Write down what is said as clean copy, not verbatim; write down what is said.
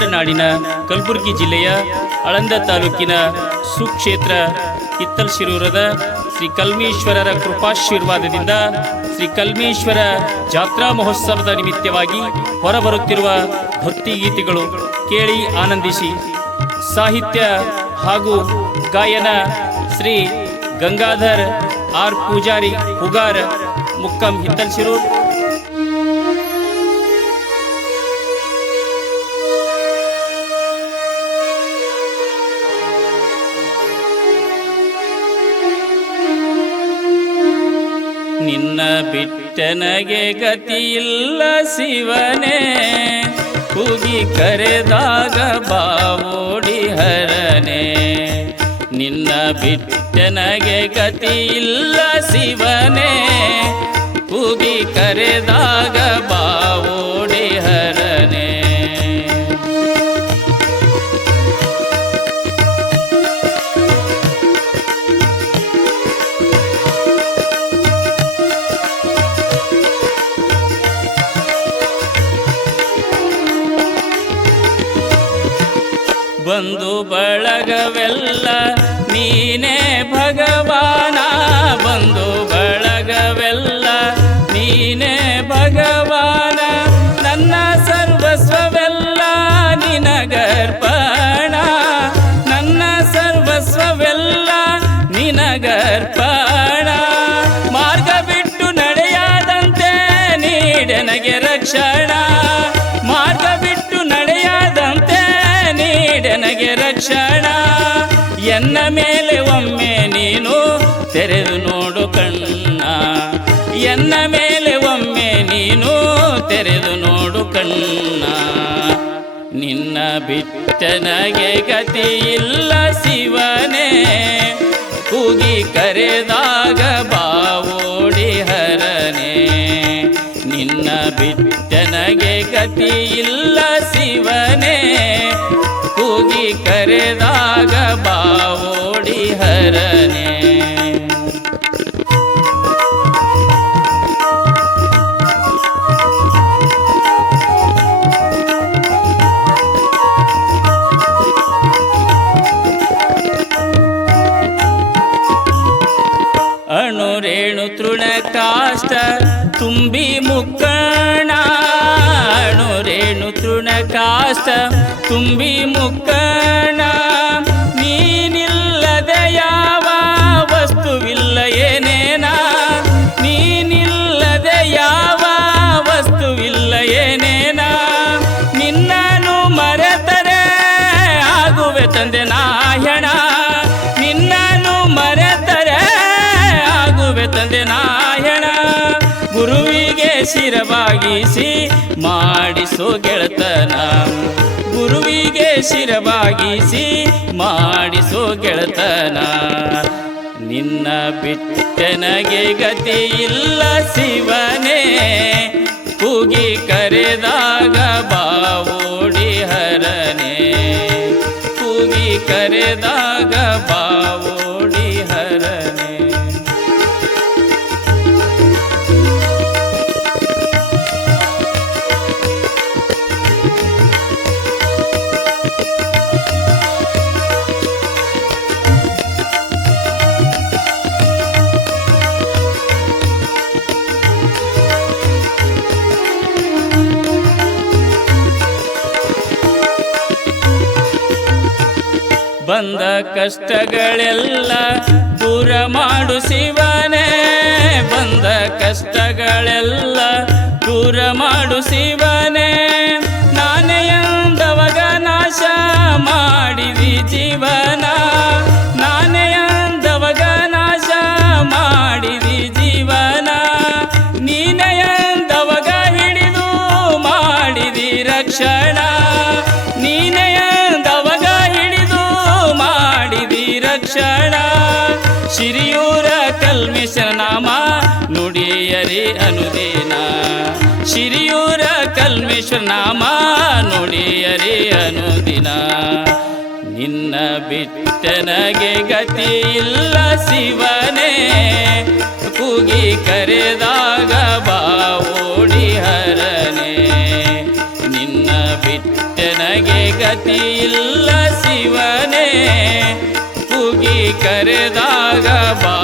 ಕನ್ನಡ ನಾಡಿನ ಕಲಬುರಗಿ ಜಿಲ್ಲೆಯ ಆಳಂದ ತಾಲೂಕಿನ ಸುಕ್ಷೇತ್ರ ಹಿತ್ತಲಶಿರೂರದ ಶ್ರೀ ಕಲ್ಮೇಶ್ವರರ ಕೃಪಾಶೀರ್ವಾದದಿಂದ ಶ್ರೀ ಕಲ್ಮೇಶ್ವರ ಜಾತ್ರಾ ಮಹೋತ್ಸವದ ನಿಮಿತ್ತವಾಗಿ ಹೊರಬರುತ್ತಿರುವ ಭಕ್ತಿಗೀತೆಗಳು ಕೇಳಿ ಆನಂದಿಸಿ. ಸಾಹಿತ್ಯ ಹಾಗೂ ಗಾಯನ ಶ್ರೀ ಗಂಗಾಧರ್ ಆರ್ ಪೂಜಾರಿ ಹುಗಾರ್, ಮುಕ್ಕಂ ಹಿತ್ತಲಶಿರೂರ್. ನಿನ್ನ ಬಿಟ್ಟನಗೆ ಗತಿಯಿಲ್ಲ ಶಿವನೇ, ಕೂಗಿ ಕರೆದಾಗ ಬಾವೋಡಿ ಹರನೆ. ನಿನ್ನ ಬಿಟ್ಟನಗೆ ಗತಿಯಿಲ್ಲ ಶಿವನೇ, ಕೂಗಿ ಕರೆದಾಗ ಬಾವೋಡಿ ಹರನೆ. ಬಂಧು ಬಳಗವೆಲ್ಲ ನೀನೇ ಭಗವಾನ, ಬಂಧು ಬಳಗವೆಲ್ಲ ನೀನೇ ಭಗವಾನ. ನನ್ನ ಸರ್ವಸ್ವವೆಲ್ಲ ನಿನಗರ್ಪಣ, ನನ್ನ ಸರ್ವಸ್ವವೆಲ್ಲ ನಿನಗರ್ಪಣ. ಮಾರ್ಗ ಬಿಟ್ಟು ನಡೆಯದಂತೆ ನೀಡೆನಗೆ ರಕ್ಷಣ, ಮಾರ್ಗ ಬಿಟ್ಟು ನಡೆಯದಂತೆ ನೀಡೆನಗೆ ರಕ್ಷಣ. ಎನ್ನ ಮೇಲೆ ಒಮ್ಮೆ ನೀನು ತೆರೆದು ನೋಡು ಕಣ್ಣ, ಎನ್ನ ಮೇಲೆ ಒಮ್ಮೆ ನೀನು ತೆರೆದು ನೋಡು ಕಣ್ಣ. ನಿನ್ನ ಬಿಟ್ಟನಗೆ ಗತಿಯಿಲ್ಲ ಶಿವನೇ, ಕೂಗಿ ಕರೆದಾಗ ಬಾವೋಡಿ ಹರನೆ. ನಿನ್ನ ಬಿಟ್ಟನಗೆ ಗತಿಯಿಲ್ಲ ಶಿವನೇ, ಕೂಗಿ ಕರೆದಾಗ ಬಾವೋಡಿ ಹರನೆ. ಅಣುರೇಣು ತೃಣ ಕಾಷ್ಟ ತುಂಬಿ ಮುಕ್ಕಣ, ಅಣುರೇಣು ತೃಣ ಕಾಷ್ಟ ತುಂಬಿ ಮುಕ್ಕಣ. ನೀನಿಲ್ಲದೆ ಯಾವ ವಸ್ತುವಿಲ್ಲ ಏನೇನ, ನೀನಿಲ್ಲದೆ ಯಾವ ವಸ್ತುವಿಲ್ಲ ಏನೇನ. ನಿನ್ನನು ಮರೆತರೆ ಆಗುವೆ ತಂದೆ ನಾಯಣ, ನಿನ್ನನು ಮರೆತರೆ ಆಗುವೆ ತಂದೆ ನಾಯಣ. ಗುರುವಿಗೆ ಶಿರಬಾಗಿಸಿ ಮಾಡಿಸೋ ಗೆಳತನ, ಗುರುವಿಗೆ ಶಿರಬಾಗಿಸಿ ಮಾಡಿಸೋ ಗೆಳತನ. ನಿನ್ನ ಬಿಟ್ಟನಗೆ ಗತಿಯಿಲ್ಲ ಶಿವನೇ, ಕೂಗಿ ಕರೆದಾಗ ಬಾವೋಡಿ ಹರನೆ. ಕೂಗಿ ಕರೆದಾಗ ಬಾವೋಡಿ ಹರನೆ. ಬಂದ ಕಷ್ಟಗಳೆಲ್ಲ ದೂರ ಮಾಡು ಶಿವನೇ, ಬಂದ ಕಷ್ಟಗಳೆಲ್ಲ ದೂರ ಮಾಡು ಶಿವನೇ. ನಾನೇ ಎಂದವಾಗ ನಾಶ ಮಾಡಿದಿ ಜೀವನ, ನಾನೇ ಎಂದವಾಗ ನಾಶ ಮಾಡಿದಿ ಜೀವನ. ನೀನೇ ಎಂದವಾಗ ಹಿಡಿದು ಮಾಡಿದಿ ರಕ್ಷಣ, ನೀನೇ ಎಂದವಾಗ ಹಿಡಿದು ಮಾಡಿದಿ ರಕ್ಷಣ. ಶಿರಿಯೂರ ಕಲ್ಮೇಶ್ವರ ನಾಮ ನುಡಿಯರಿ ಅನುದಿನ, ಶಿರಿಯೂರ ಕಲ್ಮೇಶ್ವರ ನಾಮ ನುಡಿಯರಿ ಅನುದಿನ. ನಿನ್ನ ಬಿಟ್ಟನಗೆ ಗತಿಯಿಲ್ಲ ಶಿವನೇ, ಕೂಗಿ ಕರೆದಾಗ ಬಾವೋಡಿ ಹರನೆ. ನಿನ್ನ ಬಿಟ್ಟನ ನನಗೆ ಗತಿಯಿಲ್ಲ ಶಿವನೇ ಕೂಗಿ ಕರೆದಾಗ ಬಾ